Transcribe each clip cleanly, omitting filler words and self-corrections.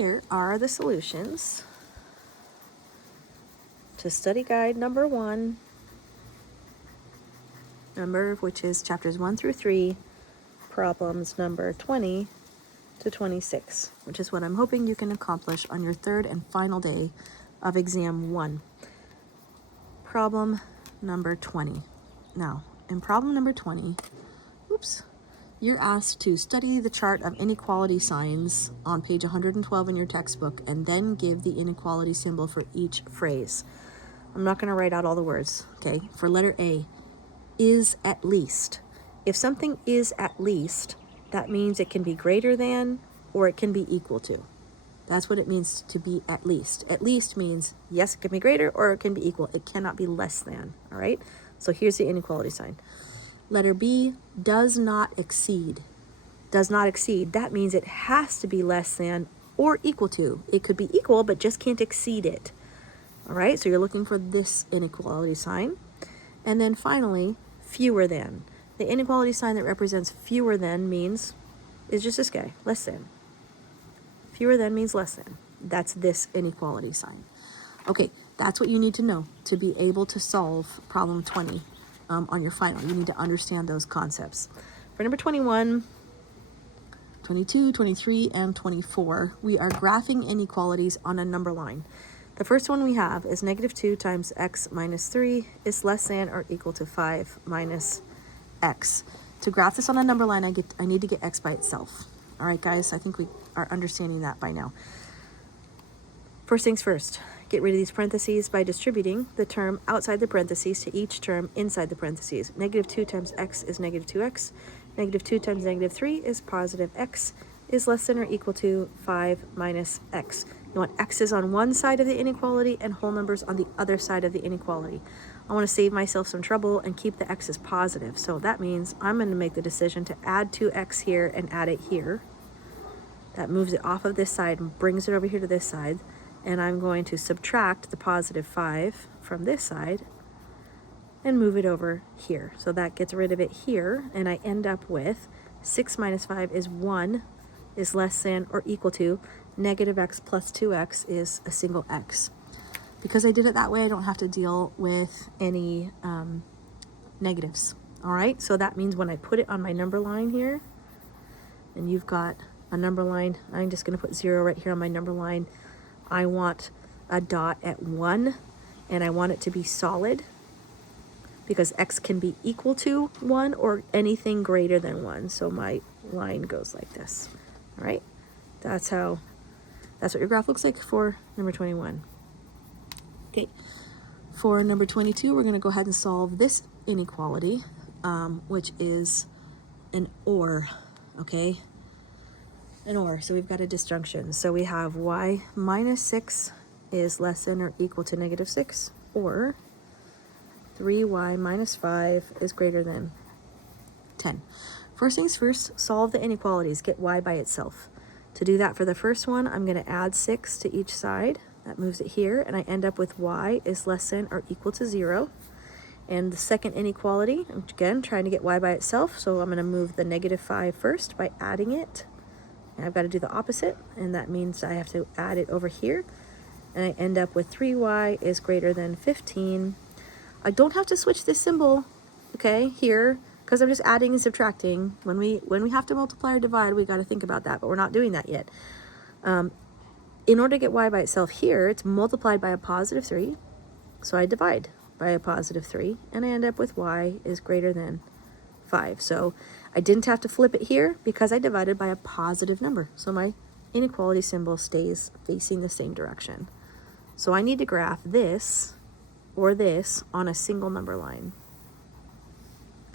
here are the solutions to study guide number 1, which is chapters 1 through 3, problems number 20 to 26, which is what I'm hoping you can accomplish on your third and final day of exam 1. Problem number 20. Now, in problem number 20, you're asked to study the chart of inequality signs on page 112 in your textbook and then give the inequality symbol for each phrase. I'm not going to write out all the words, okay? For letter A, is at least. If something is at least, that means it can be greater than or it can be equal to. That's what it means to be at least. At least means, yes, it can be greater or it can be equal. It cannot be less than, all right? So here's the inequality sign. Letter B, does not exceed. Does not exceed. That means it has to be less than or equal to. It could be equal, but just can't exceed it. All right, so you're looking for this inequality sign. And then finally, fewer than. The inequality sign that represents fewer than means, is just this guy, less than. Fewer than means less than. That's this inequality sign. Okay, that's what you need to know to be able to solve problem 20 on your final. You need to understand those concepts. For number 21, 22, 23, and 24, we are graphing inequalities on a number line. The first one we have is -2 times x minus 3 is less than or equal to 5 minus x. To graph this on a number line, I need to get x by itself. All right, guys, I think we are understanding that by now. First things first, get rid of these parentheses by distributing the term outside the parentheses to each term inside the parentheses. -2 times x is -2x. -2 times -3 is positive x is less than or equal to 5 minus x. You want x's on one side of the inequality and whole numbers on the other side of the inequality. I want to save myself some trouble and keep the x's positive. So that means I'm going to make the decision to add 2x here and add it here. That moves it off of this side and brings it over here to this side. And I'm going to subtract the positive 5 from this side and move it over here. So that gets rid of it here, and I end up with 6 minus 5 is 1 is less than or equal to -x plus 2x is a single x. Because I did it that way, I don't have to deal with any negatives. All right, so that means when I put it on my number line here, and you've got a number line, I'm just going to put 0 right here on my number line. I want a dot at 1, and I want it to be solid because x can be equal to 1 or anything greater than 1. So my line goes like this. All right, that's what your graph looks like for number 21. Okay, for number 22, we're going to go ahead and solve this inequality, which is an OR, okay? An OR, so we've got a disjunction. So we have y minus 6 is less than or equal to -6, or 3y minus 5 is greater than 10. First things first, solve the inequalities, get y by itself. To do that for the first one, I'm going to add 6 to each side. That moves it here, and I end up with y is less than or equal to 0. And the second inequality, again, trying to get y by itself, so I'm going to move the -5 first by adding it. And I've got to do the opposite, and that means I have to add it over here. And I end up with 3y is greater than 15. I don't have to switch this symbol, okay, here, because I'm just adding and subtracting. When we have to multiply or divide, we got to think about that, but we're not doing that yet. In order to get y by itself here, it's multiplied by a positive 3. So I divide by a positive 3, and I end up with y is greater than 5. So I didn't have to flip it here because I divided by a positive number. So my inequality symbol stays facing the same direction. So I need to graph this or this on a single number line.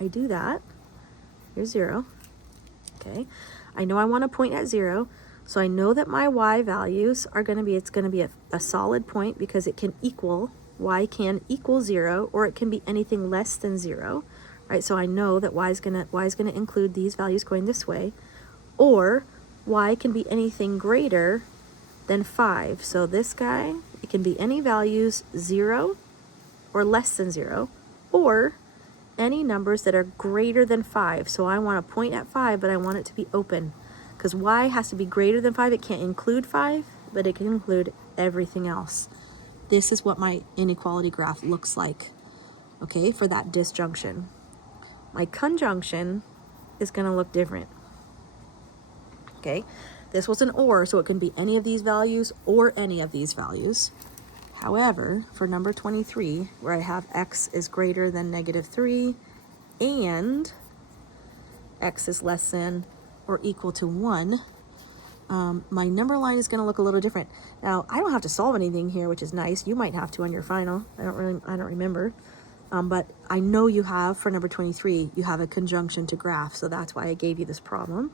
I do that. Here's 0. Okay. I know I want to point at 0. So I know that my y values are going to be, it's going to be a solid point because it can equal, y can equal 0, or it can be anything less than 0. Right? So I know that y is going to include these values going this way, or y can be anything greater than 5. So this guy, it can be any values 0 or less than 0, or any numbers that are greater than 5. So I want to point at 5, but I want it to be open, because y has to be greater than 5. It can't include 5, but it can include everything else. This is what my inequality graph looks like, okay, for that disjunction. My conjunction is going to look different, okay? This was an or, so it can be any of these values or any of these values. However, for number 23, where I have x is greater than -3 and x is less than or equal to 1, my number line is going to look a little different. Now, I don't have to solve anything here, which is nice. You might have to on your final. I don't remember. But I know you have, for number 23, you have a conjunction to graph. So that's why I gave you this problem.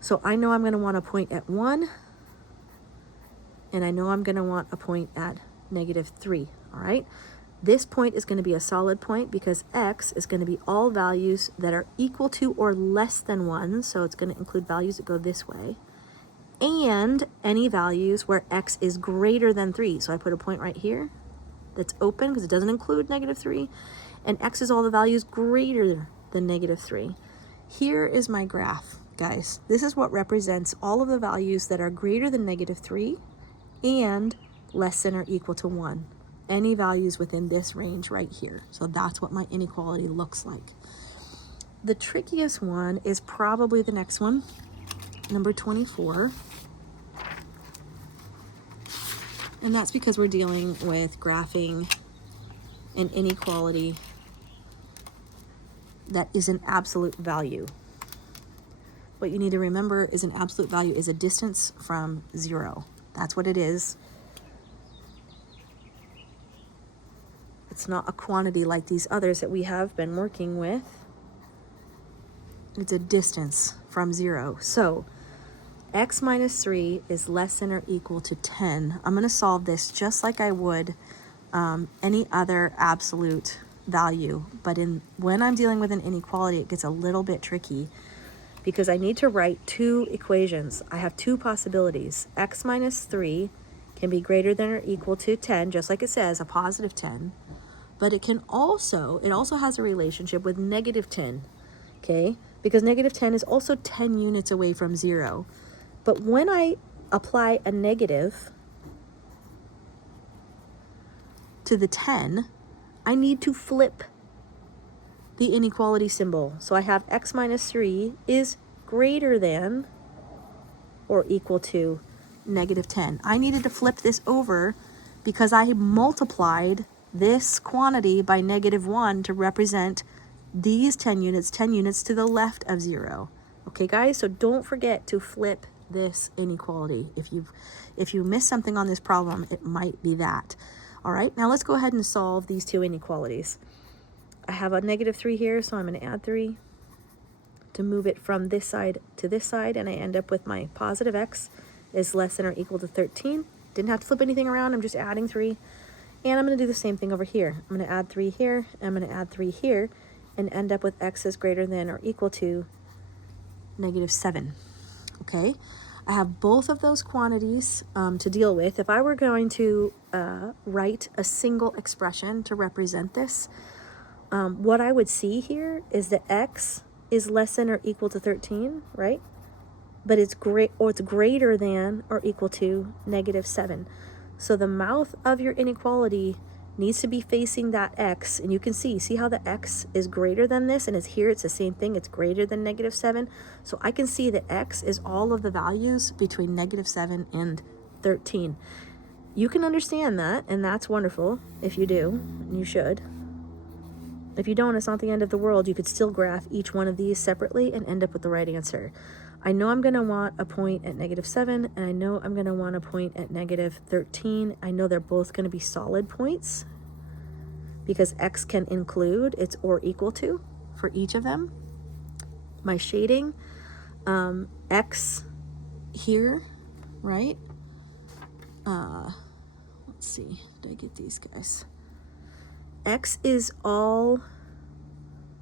So I know I'm going to want a point at 1. And I know I'm going to want a point at -3. All right. This point is going to be a solid point because x is going to be all values that are equal to or less than 1. So it's going to include values that go this way. And any values where x is greater than 3. So I put a point right here that's open because it doesn't include -3. And x is all the values greater than -3. Here is my graph, guys. This is what represents all of the values that are greater than -3 and less than or equal to 1. Any values within this range right here. So that's what my inequality looks like. The trickiest one is probably the next one, number 24. And that's because we're dealing with graphing an inequality that is an absolute value. What you need to remember is an absolute value is a distance from 0. That's what it is. It's not a quantity like these others that we have been working with. It's a distance from 0. So x minus 3 is less than or equal to 10. I'm going to solve this just like I would any other absolute value. But when I'm dealing with an inequality, it gets a little bit tricky because I need to write two equations. I have two possibilities. X minus 3 can be greater than or equal to 10, just like it says, a positive 10. But it also has a relationship with -10, okay? Because -10 is also 10 units away from 0. But when I apply a negative to the 10, I need to flip the inequality symbol. So I have x minus 3 is greater than or equal to -10. I needed to flip this over because I multiplied this quantity by -1 to represent these 10 units to the left of 0. Okay, guys, so don't forget to flip this inequality. If you miss something on this problem, it might be that. All right, now let's go ahead and solve these two inequalities. I have a -3 here, so I'm going to add 3 to move it from this side to this side, and I end up with my positive x is less than or equal to 13. Didn't have to flip anything around, I'm just adding 3. And I'm going to do the same thing over here. I'm going to add 3 here, and I'm going to add 3 here, and end up with x is greater than or equal to -7. Okay, I have both of those quantities to deal with. If I were going to write a single expression to represent this, what I would see here is that x is less than or equal to 13, right? But it's greater than or equal to -7. So the mouth of your inequality needs to be facing that x, and you can see how the x is greater than this, and it's here, it's the same thing, it's greater than -7. So I can see that x is all of the values between -7 and 13. You can understand that, and that's wonderful if you do, and you should. If you don't, it's not the end of the world. You could still graph each one of these separately and end up with the right answer. I know I'm going to want a point at -7, and I know I'm going to want a point at -13. I know they're both going to be solid points because x can include its or equal to for each of them. My shading, x here, right? Let's see, did I get these guys? X is all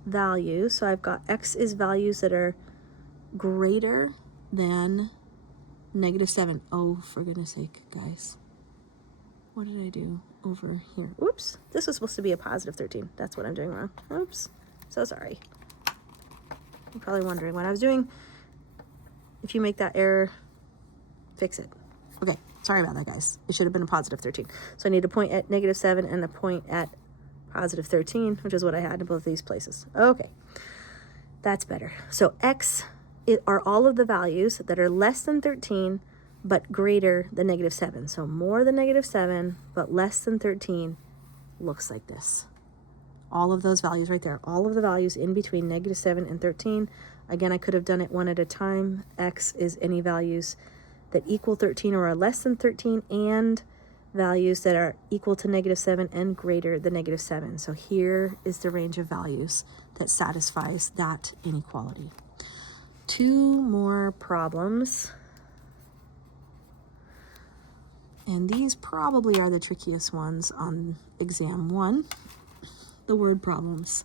values, so I've got x is values that are greater than -7. Oh, for goodness sake, guys. What did I do over here? Oops, this was supposed to be a positive 13. That's what I'm doing wrong. Oops, so sorry. You're probably wondering what I was doing. If you make that error, fix it. Okay, sorry about that, guys. It should have been a positive 13. So I need a point at -7 and a point at positive 13, which is what I had in both these places. Okay, that's better. So x are all of the values that are less than 13 but greater than -7. So more than -7 but less than 13 looks like this. All of those values right there, all of the values in between -7 and 13. Again, I could have done it one at a time. X is any values that equal 13 or are less than 13, and values that are equal to -7 and greater than -7. So here is the range of values that satisfies that inequality. Two more problems. And these probably are the trickiest ones on exam 1, the word problems.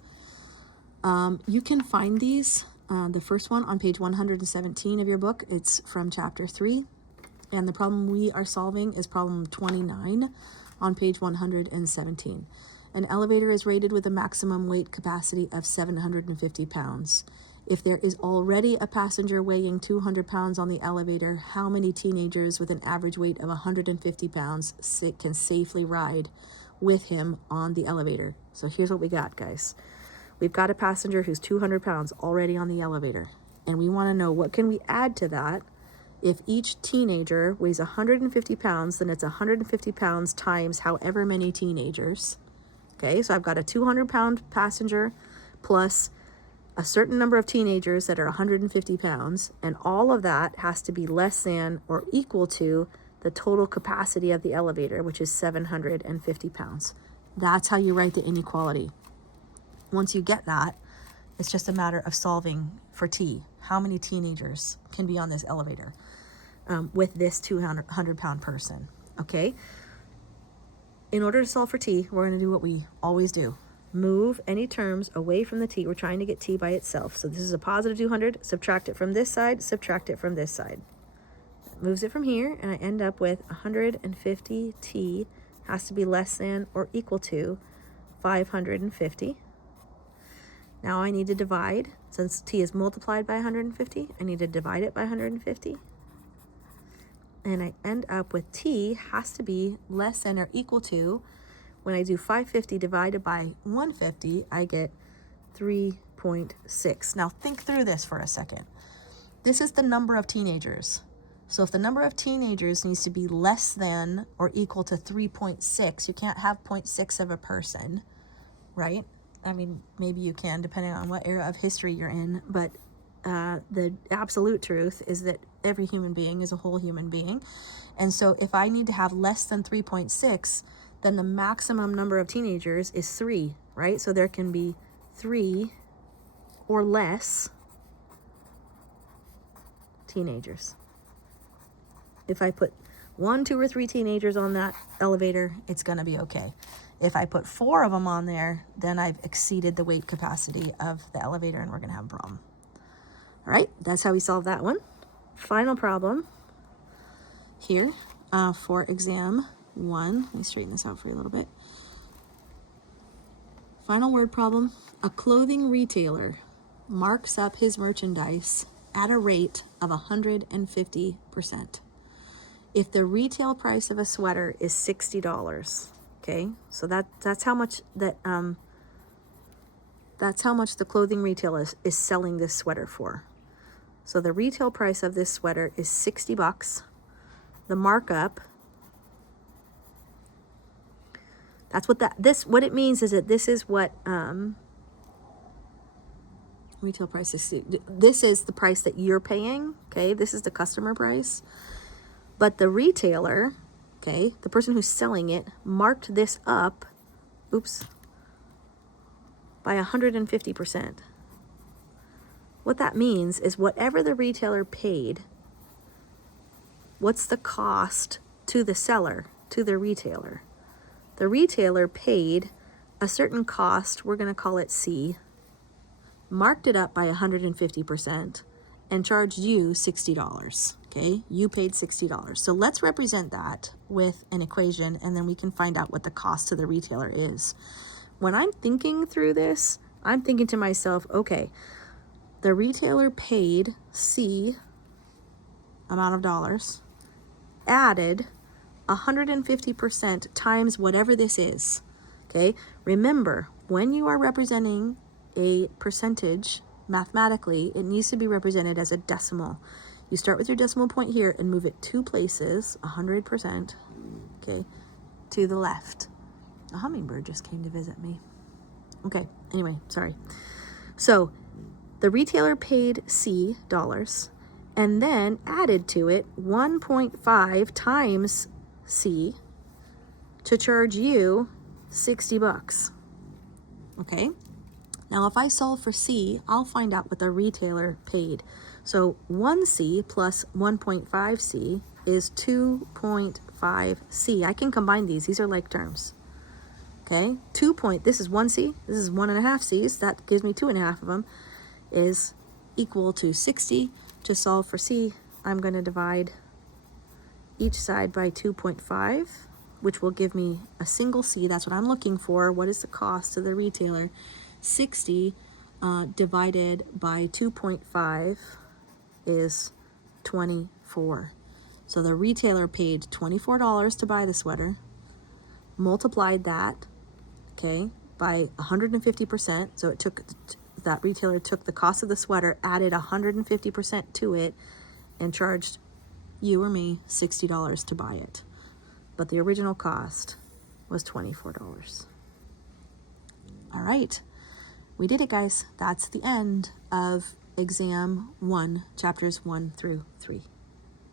You can find these, the first one on page 117 of your book. It's from chapter 3. And the problem we are solving is problem 29 on page 117. An elevator is rated with a maximum weight capacity of 750 pounds. If there is already a passenger weighing 200 pounds on the elevator, how many teenagers with an average weight of 150 pounds can safely ride with him on the elevator? So here's what we got, guys. We've got a passenger who's 200 pounds already on the elevator. And we want to know, what can we add to that? If each teenager weighs 150 pounds, then it's 150 pounds times however many teenagers. Okay, so I've got a 200-pound passenger plus a certain number of teenagers that are 150 pounds, and all of that has to be less than or equal to the total capacity of the elevator, which is 750 pounds. That's how you write the inequality. Once you get that, it's just a matter of solving for t. How many teenagers can be on this elevator with this 200-pound person, okay? In order to solve for t, we're going to do what we always do. Move any terms away from the t. We're trying to get t by itself. So this is a positive 200. Subtract it from this side. Subtract it from this side. That moves it from here, and I end up with 150t has to be less than or equal to 550. Now I need to divide. Since t is multiplied by 150, I need to divide it by 150. And I end up with t has to be less than or equal to, when I do 550 divided by 150, I get 3.6. Now think through this for a second. This is the number of teenagers. So if the number of teenagers needs to be less than or equal to 3.6, you can't have 0.6 of a person, right? I mean, maybe you can, depending on what era of history you're in, but the absolute truth is that every human being is a whole human being. And so if I need to have less than 3.6, then the maximum number of teenagers is 3, right? So there can be 3 or less teenagers. If I put 1, 2, or 3 teenagers on that elevator, it's going to be okay. If I put 4 of them on there, then I've exceeded the weight capacity of the elevator and we're going to have a problem. All right, that's how we solve that one. Final problem here for exam 1. Let me straighten this out for you a little bit. Final word problem. A clothing retailer marks up his merchandise at a rate of 150%. If the retail price of a sweater is $60, okay, so that's how much the clothing retailer is selling this sweater for. So the retail price of this sweater is $60. The markup, that's what what it means is that this is what retail price is. This is the price that you're paying, okay? This is the customer price. But the retailer, okay, the person who's selling it, marked this up, by 150%. What that means is whatever the retailer paid, what's the cost to the seller, to the retailer? The retailer paid a certain cost, we're going to call it C, marked it up by 150%, and charged you $60, okay? You paid $60. So let's represent that with an equation, and then we can find out what the cost to the retailer is. When I'm thinking through this, I'm thinking to myself, okay, the retailer paid C amount of dollars, added 150% times whatever this is. Okay, remember, when you are representing a percentage mathematically, it needs to be represented as a decimal. You start with your decimal point here and move it 2 places, 100%, okay, to the left. A hummingbird just came to visit me. Okay, anyway, sorry. So the retailer paid C dollars and then added to it 1.5 times C to charge you $60. Okay? Now if I solve for C, I'll find out what the retailer paid. So 1C plus 1.5C is 2.5C. I can combine these. These are like terms. Okay? This is 1C. This is 1.5 C's. That gives me 2.5 of them. Is equal to 60. To solve for C, I'm going to divide each side by 2.5, which will give me a single C. That's what I'm looking for. What is the cost to the retailer? 60 divided by 2.5 is 24. So the retailer paid $24 to buy the sweater, multiplied that, okay, by 150%. So it took, that retailer took the cost of the sweater, added 150% to it, and charged you or me $60 to buy it. But the original cost was $24. All right. We did it, guys. That's the end of exam 1, chapters 1 through 3.